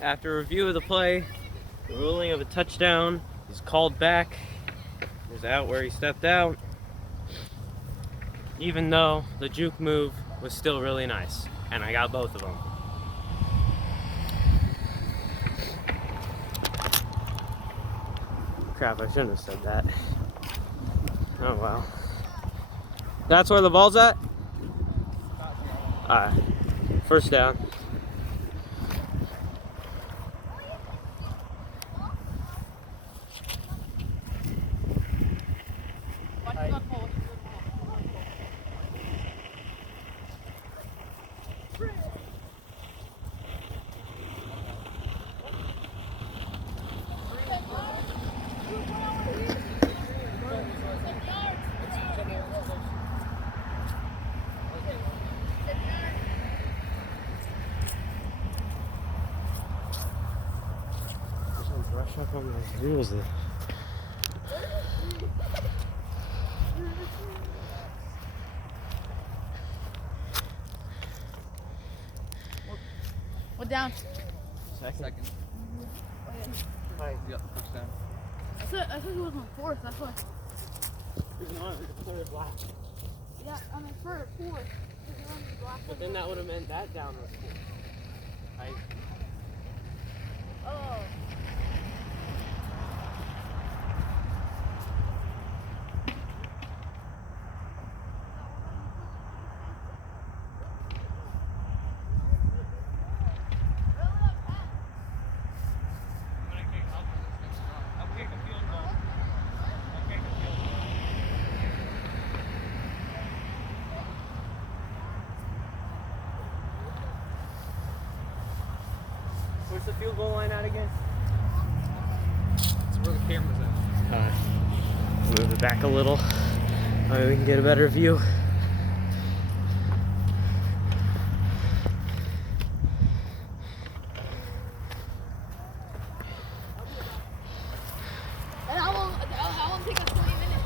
After review of the play, the ruling of a touchdown is called back. He was out where he stepped out, even though the juke move was still really nice, and I got both of them. Crap, I shouldn't have said that. Oh well. That's where the ball's at? Alright, first down. Brush up on those wheels there. What down? Second. Yep, first down. I thought he was on fourth. That's why. He's not the third lap. Yeah, I mean fourth. But then that would have meant that down was fourth. Right? Oh. Where's the field goal line at again? That's where the camera's at. Move it back a little. We can get a better view. And how long take us 20 minutes?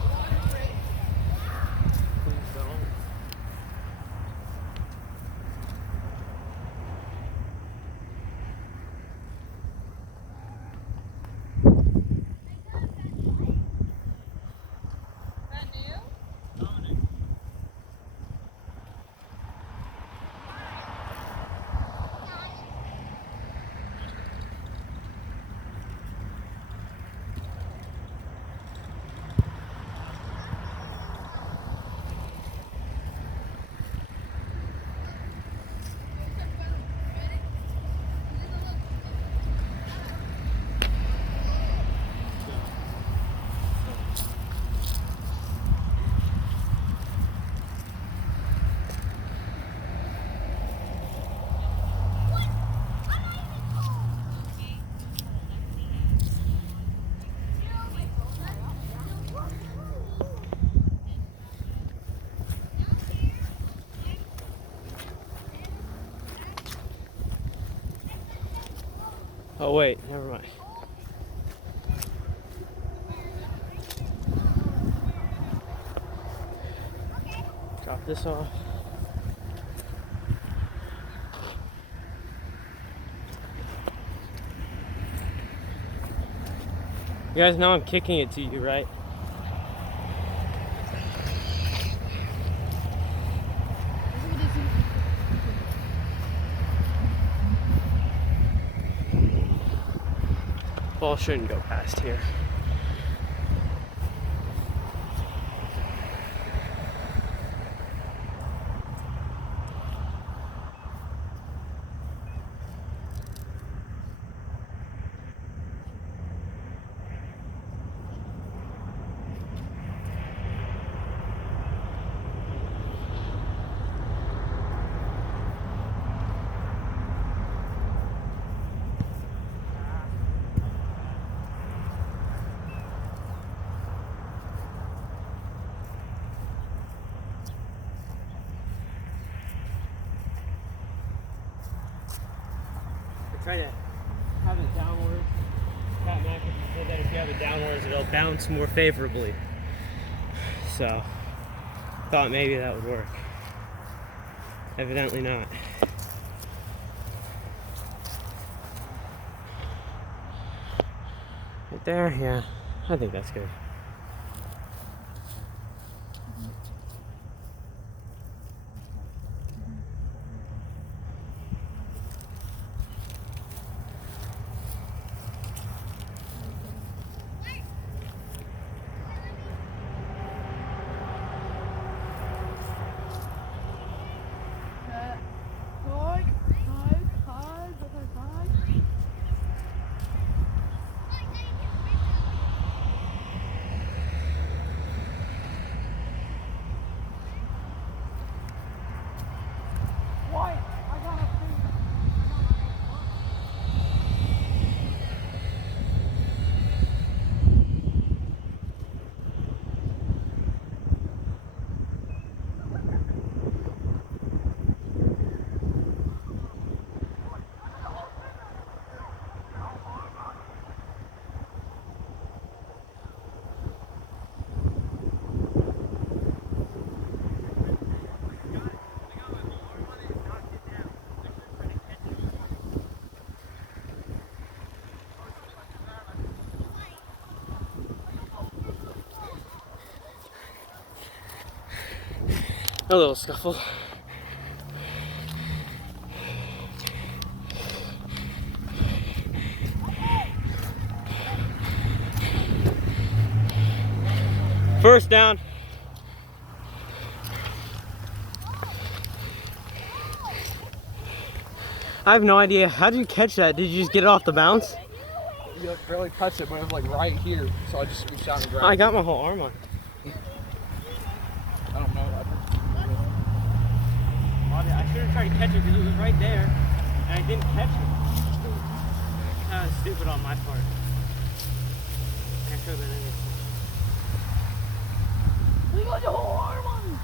Oh wait, never mind. Drop this off. You guys know I'm kicking it to you, right? Ball shouldn't go past here. Try to have it downwards. Pat McAfee said that if you have it downwards, it'll bounce more favorably. So, thought maybe that would work. Evidently not. right there. Yeah, I think that's good. A little scuffle. First down. I have no idea. How did you catch that? Did you just get it off the bounce? You like barely touched it, but it was like right here. So I just reached out and grabbed I it. got my whole arm on. I don't know. I should have tried to catch it because it was right there, and I didn't catch it. That was stupid on my part. I should have been in it. We got your whole arm on.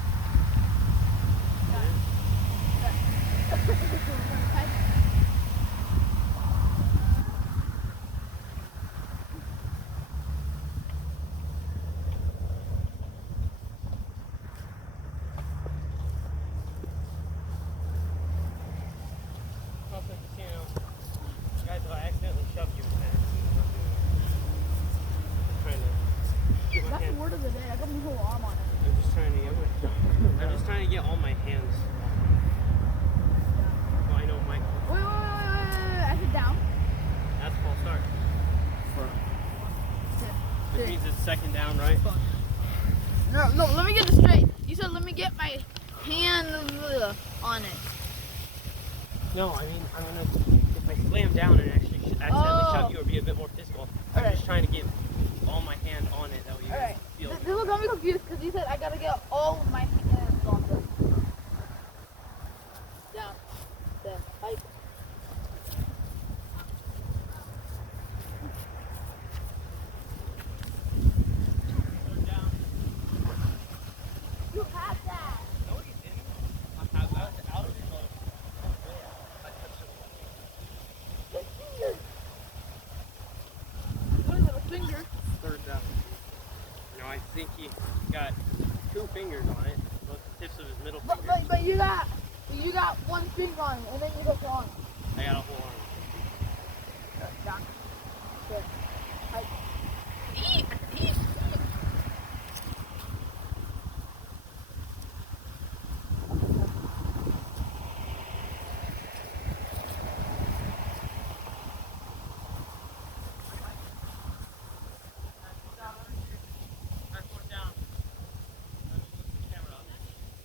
Guys, if I accidentally shove you, man, That's the word of the day. I got my whole arm on it. I'm just trying to get all my hands. Well, I know Mike. Wait. I said down. That's a false start. Which means it's second down, right? No, let me get this straight. You said let me get my hand on it. No, I mean, I'm gonna, if I slam down and actually accidentally shove you or be a bit more physical, I'm Alright. just trying to get all my hand on it. That way you Alright. feel This will got me confused because you said I gotta get all of my hands on this. Down. There. Like. down. You have that. No, you didn't. I was out of it. The finger. What is it? A finger? Third down. No, I think he got 2 fingers on it. Both the tips of his middle But fingers. you got one finger on it, and then you go on. I got a whole arm. Down. Good. Like.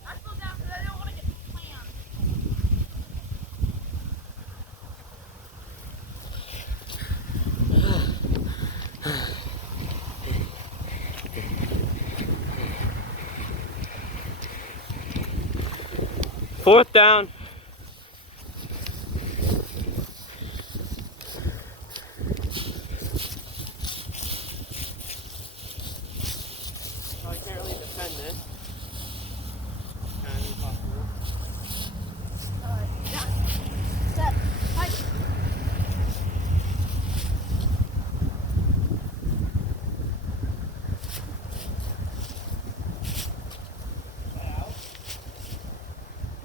I slow down because I don't want to get slammed. Fourth down. I can't really defend this. Kind of impossible. Down. Set. Hike.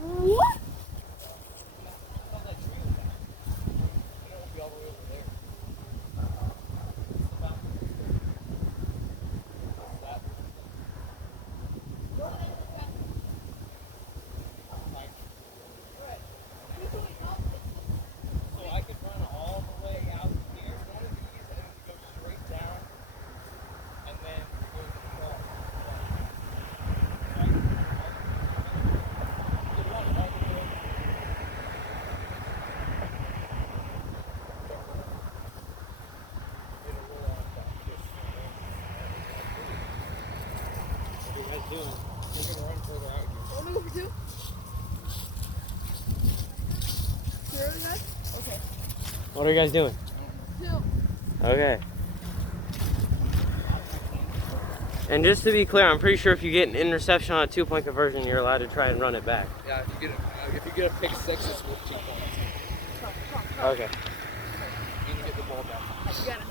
What? What are you guys doing? 2. Okay. And just to be clear, I'm pretty sure if you get an interception on a 2-point conversion, you're allowed to try and run it back. Yeah, if you get a pick 6, it's worth 2 points. Okay. You need to get the ball back. You got it.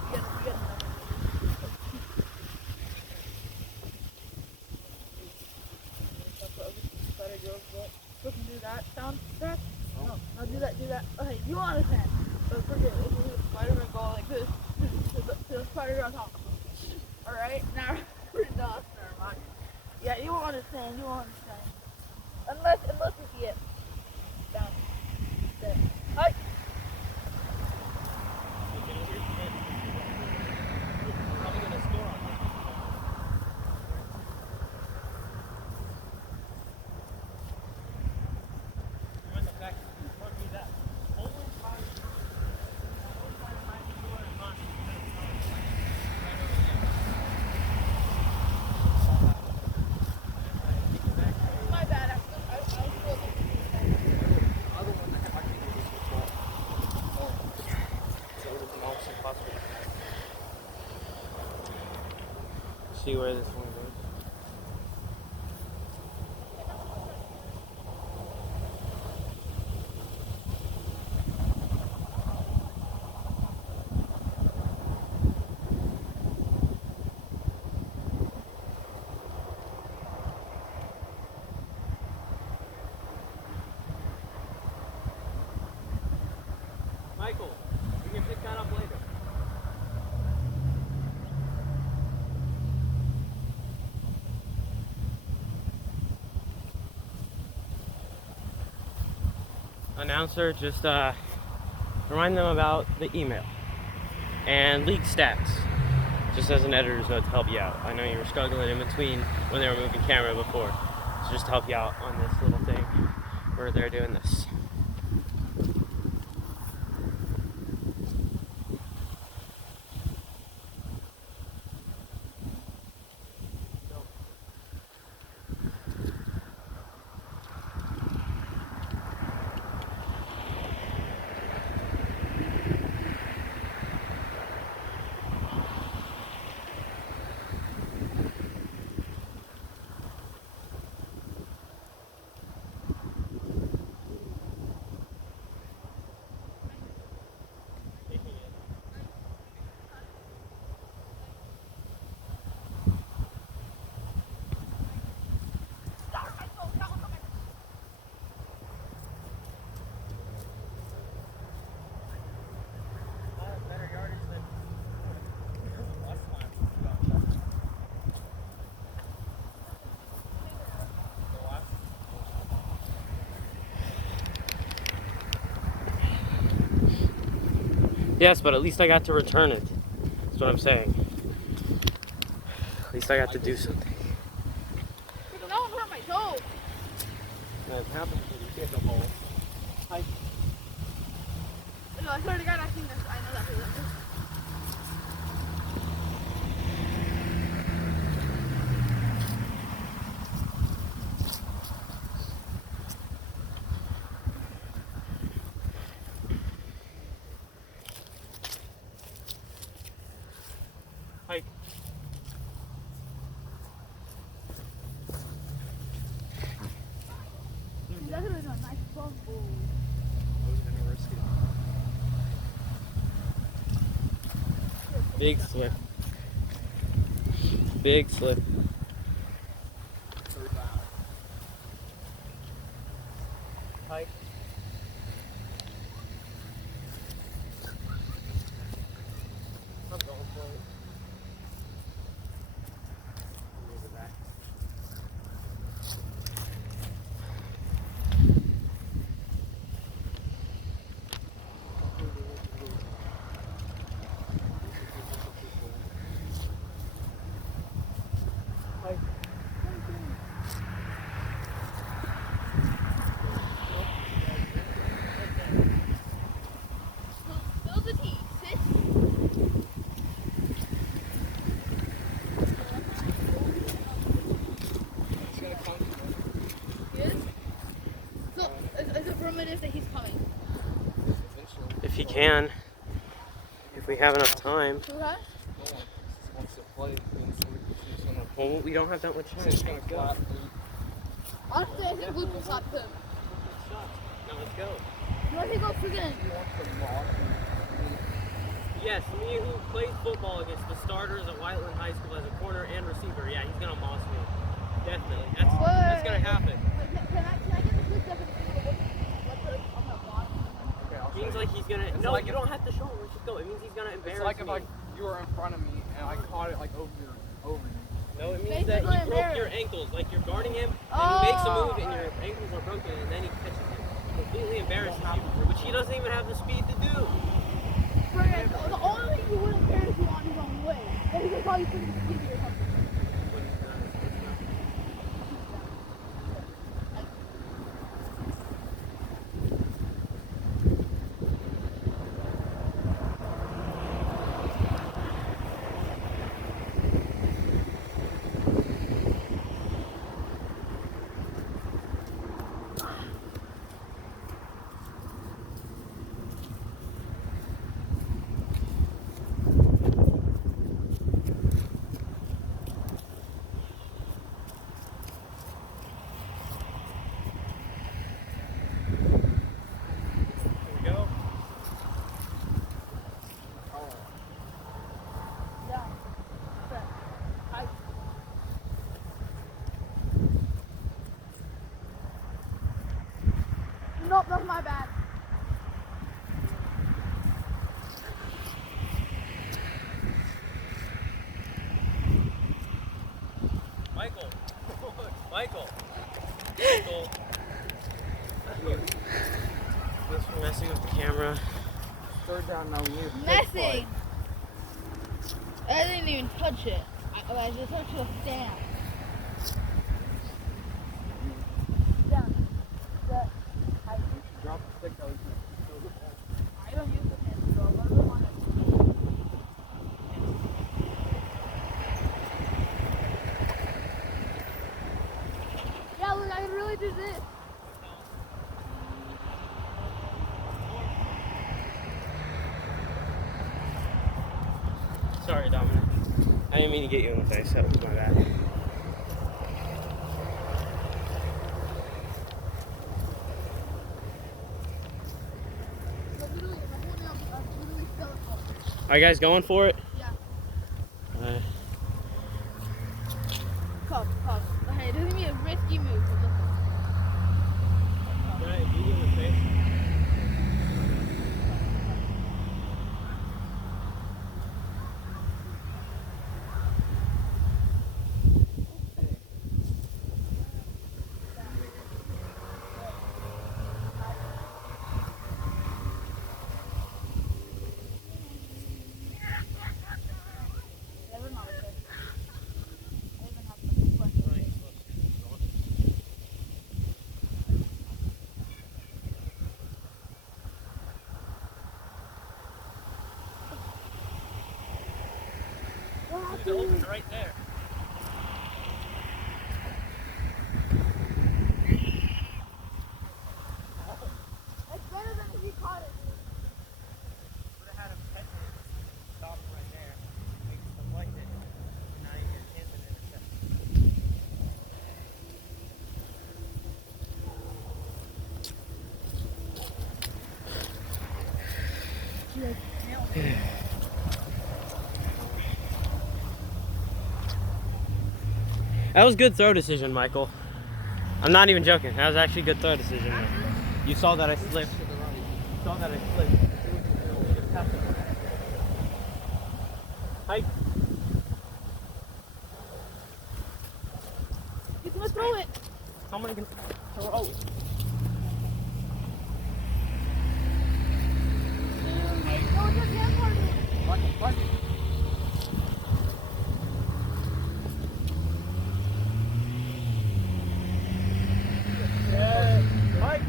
We can do that sound back? No, do that. Okay, you understand. But forget it. If we do Spider-Man go like this, to the spider on top. Alright? Now, we're done. Never mind. Yeah, you won't understand. Unless we get down. There. Hi. My bad. I was Other one, I can do this with 12. So it was an almost impossible. See where this one goes. Michael, we can pick that up later. Announcer, just remind them about the email and league stats, just as an editor's note to help you out. I know you were struggling in between when they were moving camera before, so just to help you out on this little thing where they're doing this. Yes, but at least I got to return it. That's what I'm saying. At least I got to do something. That one hurt my toe. That happens when you get the ball. No, I swear to God, I've seen this. I know that. Hi. That would have been a nice fumble. I was gonna risk it. Big slip. Big slip. Third down. Hi. I'm going for it. Move it back. Spill the tea. Sit. He's gonna come. Good. So, is it primitive that he's coming? Eventually. If he can. we have enough time. Who has? No one just wants to play. He's gonna, Well, we don't have that much time. he's gonna clap. Honestly, I think Luke will slap him. Now let's go. Let me go freaking. He wants to mock me. Yes, me who plays football against the starters at Whiteland High School as a corner and receiver. Yeah, he's gonna moss me. Definitely. That's gonna happen. Can I get the quick definition of what the on that line? Okay, I'll It means show like he's gonna. It's No, like you don't have to show him. Let's just go. It means he's gonna you. embarrass It's like if me. you were in front of me and I caught it like over you. No, it means that Basically you broke your embarrassed. ankles. Like you're guarding him, and he makes a move, and your ankles are broken, and then he catches it. Completely embarrasses you, which he doesn't even have the speed to do. Friggin', the only thing you wouldn't care if you on his own way. Then he could call you freaking stupid or something. Here we go. Yeah. Okay. Nope, that's my bad. Michael. Michael. Michael. Thanks for messing with the camera. Third down now. We need a big Messing. I didn't even touch it. I just touched the stand. Down. play. Drop the stick out. Throw the ball. I don't use the hand so I really want to. Yeah, look, I can really do this. Sorry, Dominic. I didn't mean to get you in the face. That was my bad. Like, literally, I'm holding up, I'm literally still at home. Are you guys going for it? Yeah. Come. Hey, this is gonna be a risky move. But look. Can I beat you in the face? Never mind. I even have some questions. The open's right there. It's better than if you caught it. Would have had him catch it. Stop right there. Makes the deflect it. Now you get a chance at intercept. That was good throw decision, Michael. I'm not even joking. That was actually a good throw decision. You saw that I slipped. You saw that I slipped. Hike. He's gonna throw it. How many can throw? No, it's just hand part of it. Like, Yeah. Mike.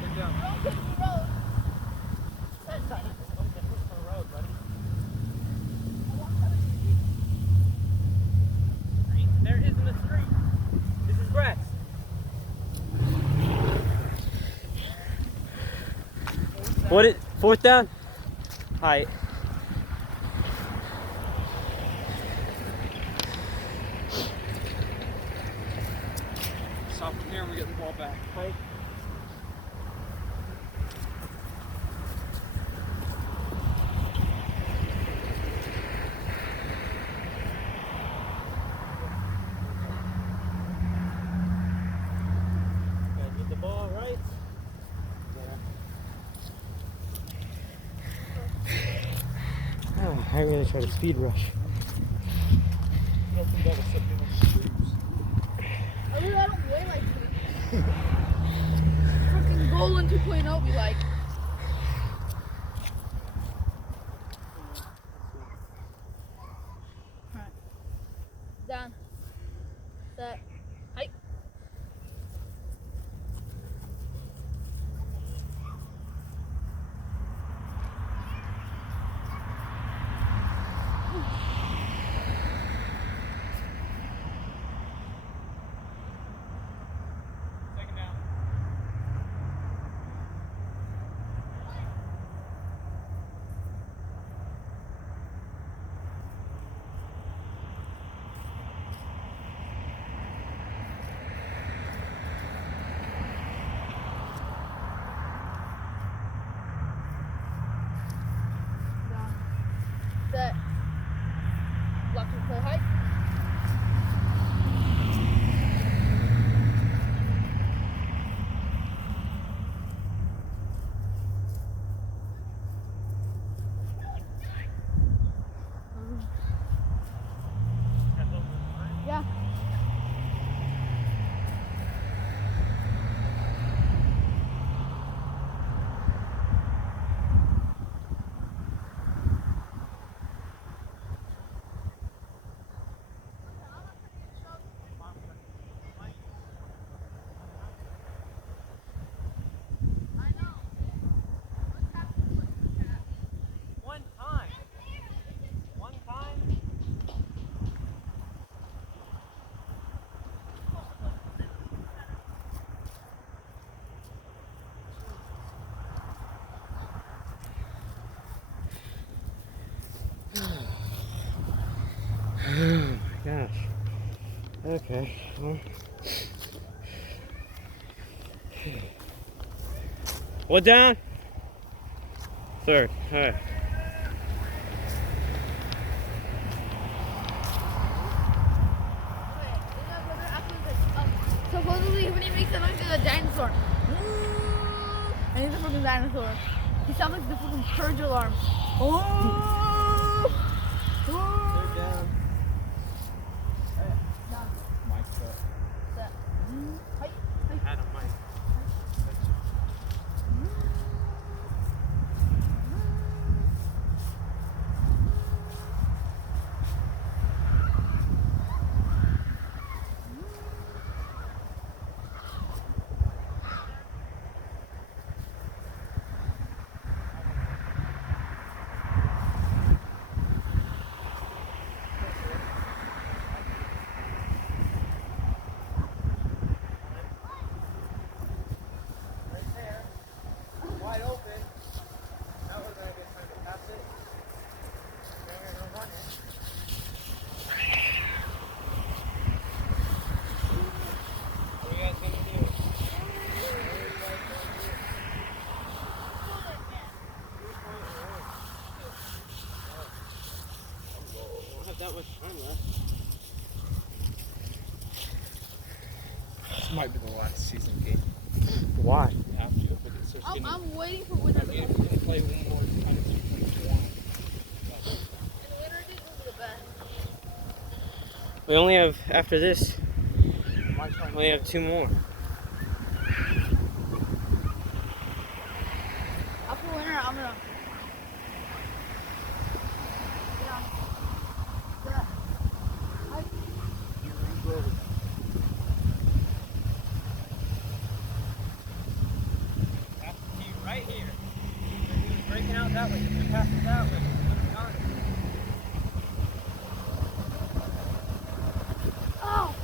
Third down. Don't hit the road. That's fine. There isn't a street. This is grass. What it? Fourth down? Height. Fall back. Hike. Gotta get the ball right. Oh, I really try to speed rush. Nothing but a supplemental screws. I really don't play like this. Freaking Golden 2.0 be like. Alright. Down. Set. Hike. Second down. Down. Set. Block to play hike. Yeah. One time. One time. Oh my gosh. Okay. Well. What down? Third. All right. Supposedly, when he makes a noise, like a dinosaur. And he's a freaking dinosaur. He sounds like the freaking purge alarm. Oh! Third down. Down. Mike's up. Set. Hike. Hike. I don't mind. Right there. Wide open. That was gonna get time to pass it. Then we're gonna run it. What are you guys gonna do? I don't have that much time left. This might be the last season game. Why? You have to, but it's just I'm waiting for winter to We're come. gonna play one more kind of 2.1. And winter is gonna be the best. We only have, after this, My turn. we only have 2 more. After winter, I'm gonna. Yeah. Yeah. Hike. Pass it to you right here. He was breaking out that way. He passed it that way. He would have gone it. Oh!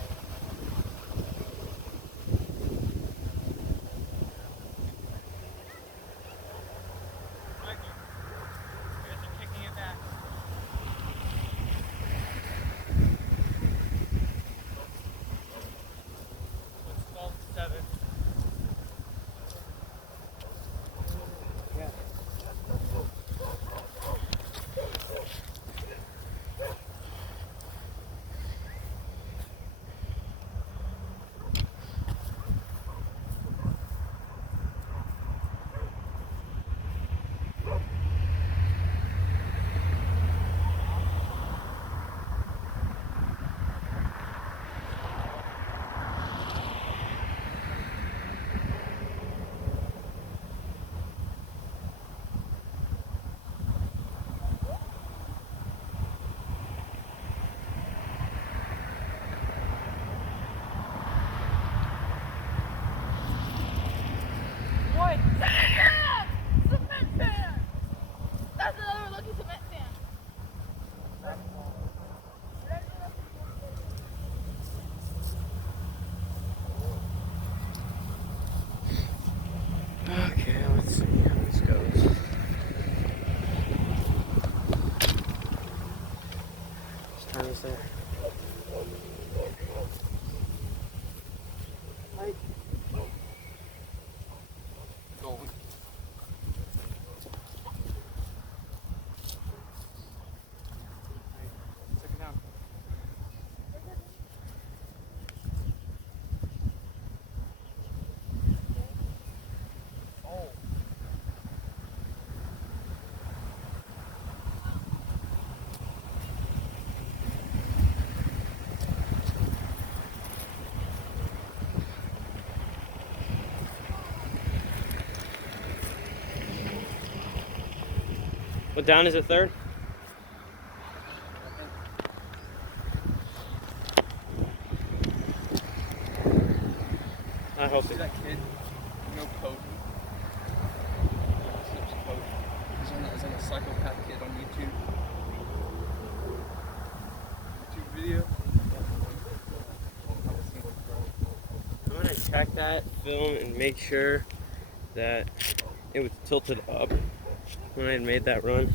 Right here. You guys are kicking it back. It's 12-7. That's another lucky cement fan. Okay, let's see how this goes. What time is there? Going. Second down. Oh. What down is it, third? I hope See it. that kid? You know Cody? His name's Cody. He's on a psychopath kid on YouTube. YouTube video. I'm gonna check that film and make sure that it was tilted up when I had made that run.